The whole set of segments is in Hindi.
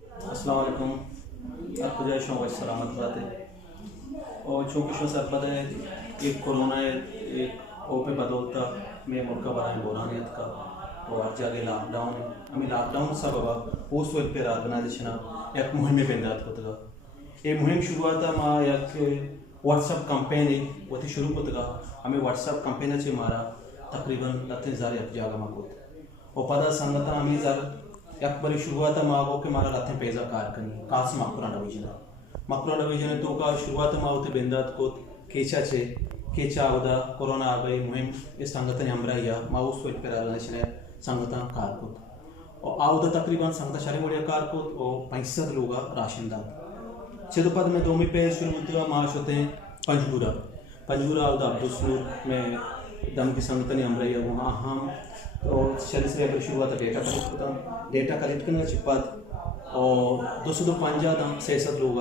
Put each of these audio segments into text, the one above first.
अस्सलाम वालेकुम। आपको जय शौक सलामत बात है। और चूँकि शो सर पता है एक कोरोना एक ओ पे बदलता मैं मुल्क बना बोरानियत का और जगह लॉकडाउन हमें लॉकडाउन सबब पोस्ट वेब पे ऑर्गनाइजेशन एक मुहिम पेंदात होतगा ये मुहिम शुरुआत मा एक व्हाट्सएप कंपेन वो शुरू होतगा हमें व्हाट्सएप कंपेन चे मारा तकरीबन 30,000 एक जागा माकोत और पदा संगता हमें जर एक बारी शुरुआत मागो के मारा रथे पेजा कारकनी कास माकुरा डिवीजन तो का शुरुआत मा होते बेंदात को केचा चे केचा आवदा कोरोना आ गई मुहिम इस संगठन हमरा या माउस वेट पर आलने संगठन कारकुत और आवदा तकरीबन संगठन शारी मोड़िया कारकुत और 65 लोग राशन दान छेदपद में दोमी पे शुरू होते माश होते हैं पंजगुरा आवदा अब्दुल में दम की संगठन हमरा या वहाँ हम और शरीर से अगर शुरुआत डेटा कलेक्ट करने चिपत और 250 66 लोग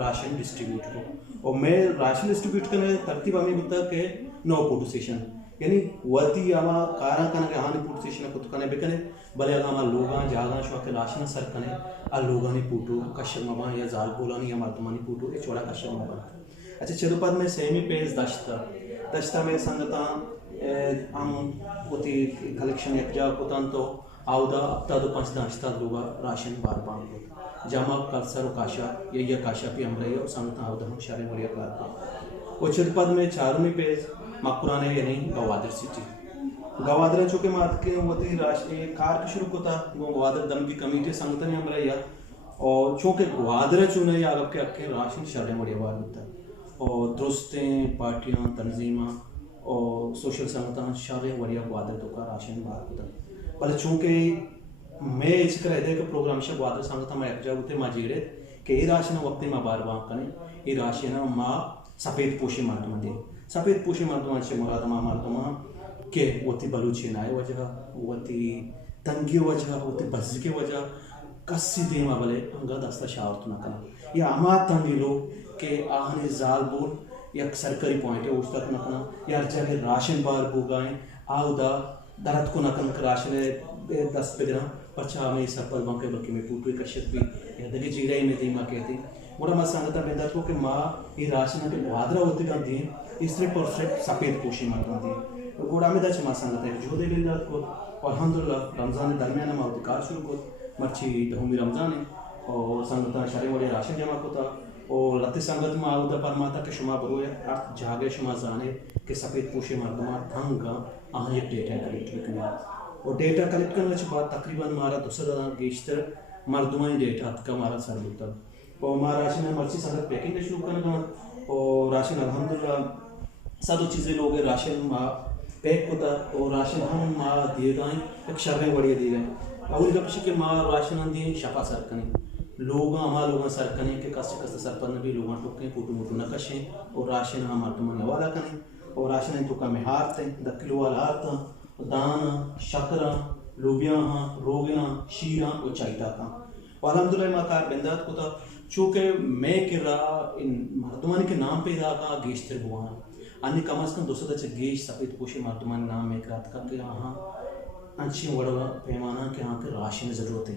राशन डिस्ट्रीब्यूट को और मैं राशन डिस्ट्रीब्यूट करने तरतीब हमें होता के 9 फोटो स्टेशन यानी वती आमा कारा कने के हानि फोटो स्टेशन को कने बेकने भले आमा लोगा जागा शो के राशन सर कने आ लोगा ने फोटो कशर मबा या जाल बोलानी या मर्दमानी फोटो ए छोड़ा कशर मबा अच्छा चरुपद में सेमी पेज दश्ता में संगता हम होती कलेक्शन एक जा कोतान तो आवदा अब तो 5-10 लोग राशन बार पांग जमा कलसर काशा ये काशा भी हमरे और संगता आवदा हम शारे मोरिया कार और चरुपद में चारों पेज मकुराने यानी गवादर सिटी गवादर चुके मात के होती राशन कार के शुरू होता वो गवादर दम की कमेटी संगठन हमरे या और चूँकि गवादर चुने या के अक्के राशन शारे मोरिया बार होता और दोस्तें पार्टियां तंजीमा और सोशल संगठन शारे वरिया ग्वादर तो का राशन बार होता पर चूँकि मैं इस कर दे के प्रोग्राम से ग्वादर संगठन में एक जागते माजीरे के ये राशन वक्त में बार कने ये राशन माँ सफ़ेद पोशी मर्दमंदी सफ़ेद पोशी मर्दमान से मुराद मर्दमा के वती बलूची नाय वजह वती तंगी वजह वती बज के वजह कस्सी देमा भले अंगा दस्ता शावत न कना या अमा तंगी लोग के आहने जाल बोल या सरकारी पॉइंट है उस तक नकना यार जगह राशन बार बुगाएं आवदा दरद को नकन राशन 10 पे देना पछा में सरपल बांके बल्कि में पूटवे कशत भी या दगे जीराई में दी मां कहती मोड़ा मा संगता बेंदा को कि मां ये राशन के वादरा होते का दी इसरे पर सफेद पोशी मां दी गोड़ा में दच मां संगता जो दे बेंदा को और अल्हम्दुलिल्लाह रमजान दरमियान में अधिकार शुरू को मर्ची दहुमी रमजान और संगता शरे मोड़े राशन जमा होता और लते संगत में आवदा परमाता के शुमा बरो अर्थ जागे शुमा जाने के सफ़ेद पोशे मर्दमा थंग आने डेटा कलेक्ट करना और डेटा कलेक्ट करने के बाद तकरीबन हमारा 200 गेस्टर मर्दमा डेटा का हमारा सर होता और हमारा राशन मर्ची संगत पैकिंग शुरू करना और राशन अल्हम्दुलिल्लाह सादो चीज़ें लोग राशन पैक होता और राशन हम दिए गए एक शर्में बढ़िया दिए गए और जब के माँ राशन दिए शफा सर करें लोग हमारे लोग सर कने के कष्ट सरपंच भी लोग टोकें फोटो मोटो नकशें और राशन हमारे तुम वाला करें और राशन तो का में हारते 10 किलो वाला हारता दान शक्र लोबिया रोगिना शीरा और चाइता का अल्हम्दुलिल्लाह माकार बेंदात को था चूँकि मैं किरा इन मर्दमानी के नाम पे का गेस्टर हुआ अन्य कम अज कम 200 गेश सफ़ेद पोशे मर्दमानी नाम एक रात का कि हाँ अच्छी बड़ा पैमाना के यहाँ के राशन ज़रूरत है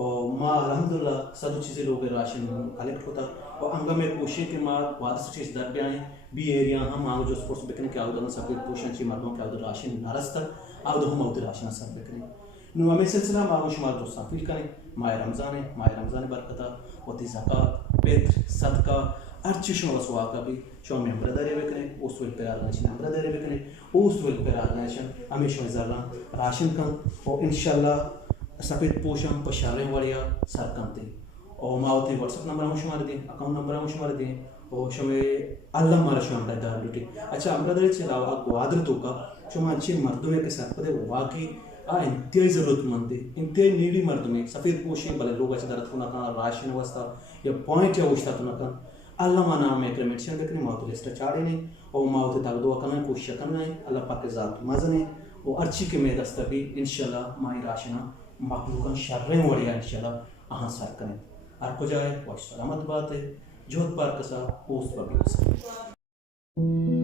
और माँ अल्हम्दुलिल्लाह सब चीज़ें लोग राशन कलेक्ट होता और अंग में पोशे के माँ वाद से दर पे आए बी एरिया हम आग जो स्पोर्ट्स बेकने के आउट सफ़ेद पोषण ची मर्दों के आउट राशन नारस्तर आउट हम आउट राशन सब बेकने नु हमें सिलसिला माँ शुमार दोस्त फील करें माह रमज़ान बरकता होती ज़कात पेत्र सदका हर चीज़ में वसवा का भी शो में ब्रदर बेकने उस वेल पे आर्गनाइजेशन ब्रदर बेकने उस वेल पे आर्गनाइजेशन हमेशा ज़रा राशन का और इंशाल्लाह सफ़ेद पोशम पशारे वालिया सरकंते और मावती व्हाट्सएप नंबर हम शुमार दें अकाउंट नंबर हम शुमार दें और शमे अल्लाह मारा शुमार दादा लुटी अच्छा हमरा दरे से लावा ग्वादर तो का शुमार अच्छे मर्दों के साथ पते वाकई इंतहाई ज़रूरतमंद है इंतहाई नीडी मर्द में सफ़ेद पोशी भले लोग अच्छे दरद को ना राशन अवस्था या पॉइंट या उछता तो ना अल्लाह माना में क्रेमेशन देखने मावती लिस्ट चाड़े नहीं और मावती तक दुआ करना कोशिश करना है अल्लाह पाक के ज़ात मज़न है और अच्छी के में दस्ता भी इंशाल्लाह माई राशना मखलूकन शर्रें वड़िया इंशाल्लाह अहाँ सर करें और को जाए वह सलामत बात है जोध पार कसा पोस्ट पर भी